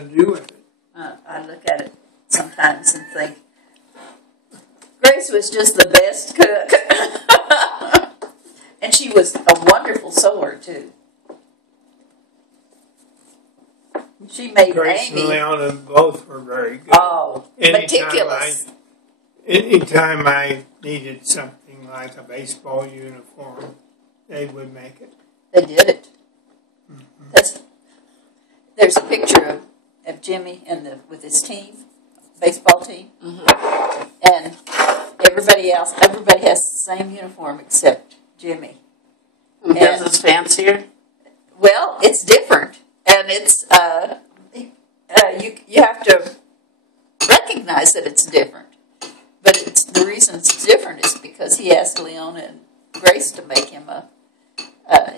to do with it. I look at it sometimes and think, Grace was just the best cook. And she was a wonderful sewer, too. She made Grace Amy. and Leona both were very good. Oh, meticulous. Anytime I needed something like a baseball uniform, they would make it. They did it. Mm-hmm. There's a picture of Jimmy with his team, baseball team, and everybody has the same uniform except Jimmy. Because it's fancier? Well, it's different, and it's you have to recognize that it's different. But the reason it's different is because he asked Leona and Grace to make him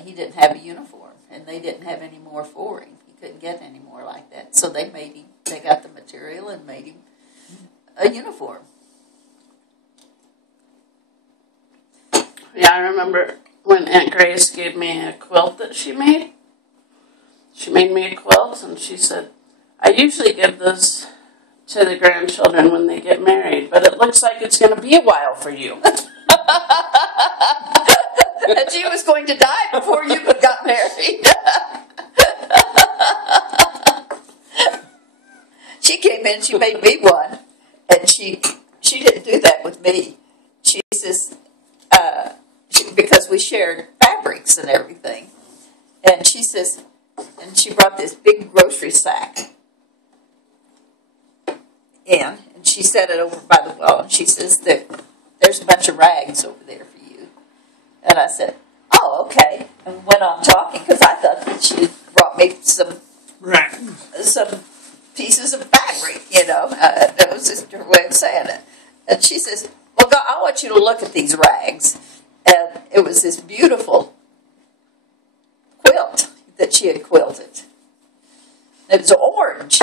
he didn't have a uniform, and they didn't have any more for him. He couldn't get any more like that. So they got the material and made him a uniform. Yeah, I remember when Aunt Grace gave me a quilt that she made. She made me a quilt, and she said, I usually give this to the grandchildren when they get married, but it looks like it's going to be a while for you. And she was going to die before you got married. She came in, she made me one, and she didn't do that with me. She says, because we shared fabrics and everything, and she says, and she brought this big grocery sack in, and she set it over by the wall, and she says, there's a bunch of rags over there for you. And I said, oh, okay, and went on talking, because I thought that she brought me some pieces of fabric, that was just her way of saying it. And she says, well, God, I want you to look at these rags. And it was this beautiful quilt that she had quilted. It was orange.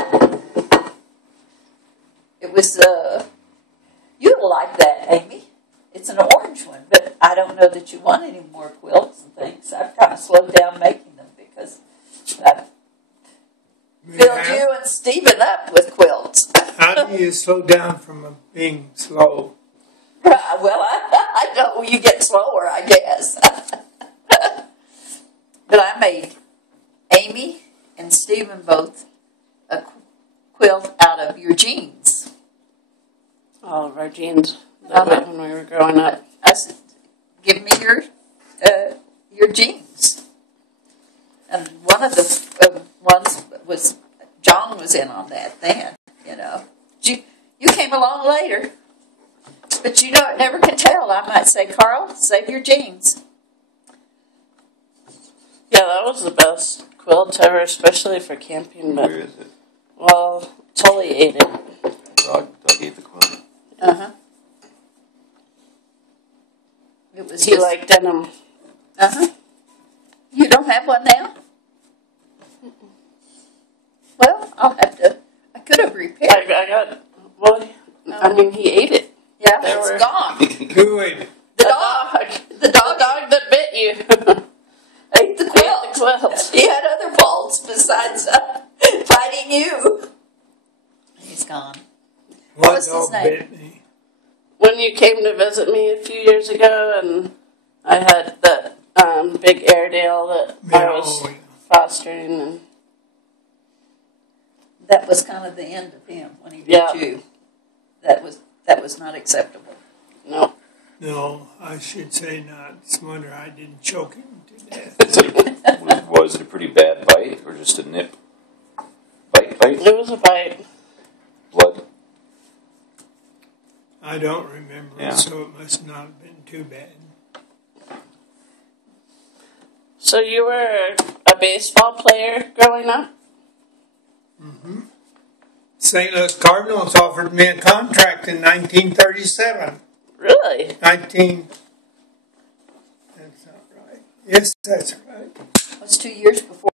It was, you'll like that, Amy. It's an orange one, but I don't know that you want any more quilts and things. I've kind of slowed down making them because I've filled you and Stephen up with quilts. How do you slow down from being slow? Well, I know you get slower, I guess. But I made Amy and Stephen both a quilt out of your jeans. All of our jeans when we were growing up. I said, give me your jeans. And one of the ones was, John was in on that then, You came along later. But never can tell. I might say, Carl, save your jeans. Yeah, that was the best quilt ever, especially for camping. But, where is it? Well, Tully ate it. Doug ate the quilt. Uh-huh. He liked denim. Uh-huh. You don't have one now? Well, I'll have to. I could have repaired it. I got. Well, I mean, he ate it. Yeah, it's gone. Who ate it? The dog. The dog that bit you. Ate the quilt. He had other faults besides fighting you. He's gone. What was his name? Bit me? When you came to visit me a few years ago, and I had that big Airedale that I was fostering, and that was kind of the end of him when he bit you. That was not acceptable. No. No, I should say not. It's a wonder I didn't choke him to death. Was it a pretty bad bite or just a nip? Bite? It was a bite. Blood? I don't remember, so it must not have been too bad. So you were a baseball player growing up? Mm-hmm. St. Louis Cardinals offered me a contract in 1937. Really? That's not right. Yes, that's right. It was 2 years before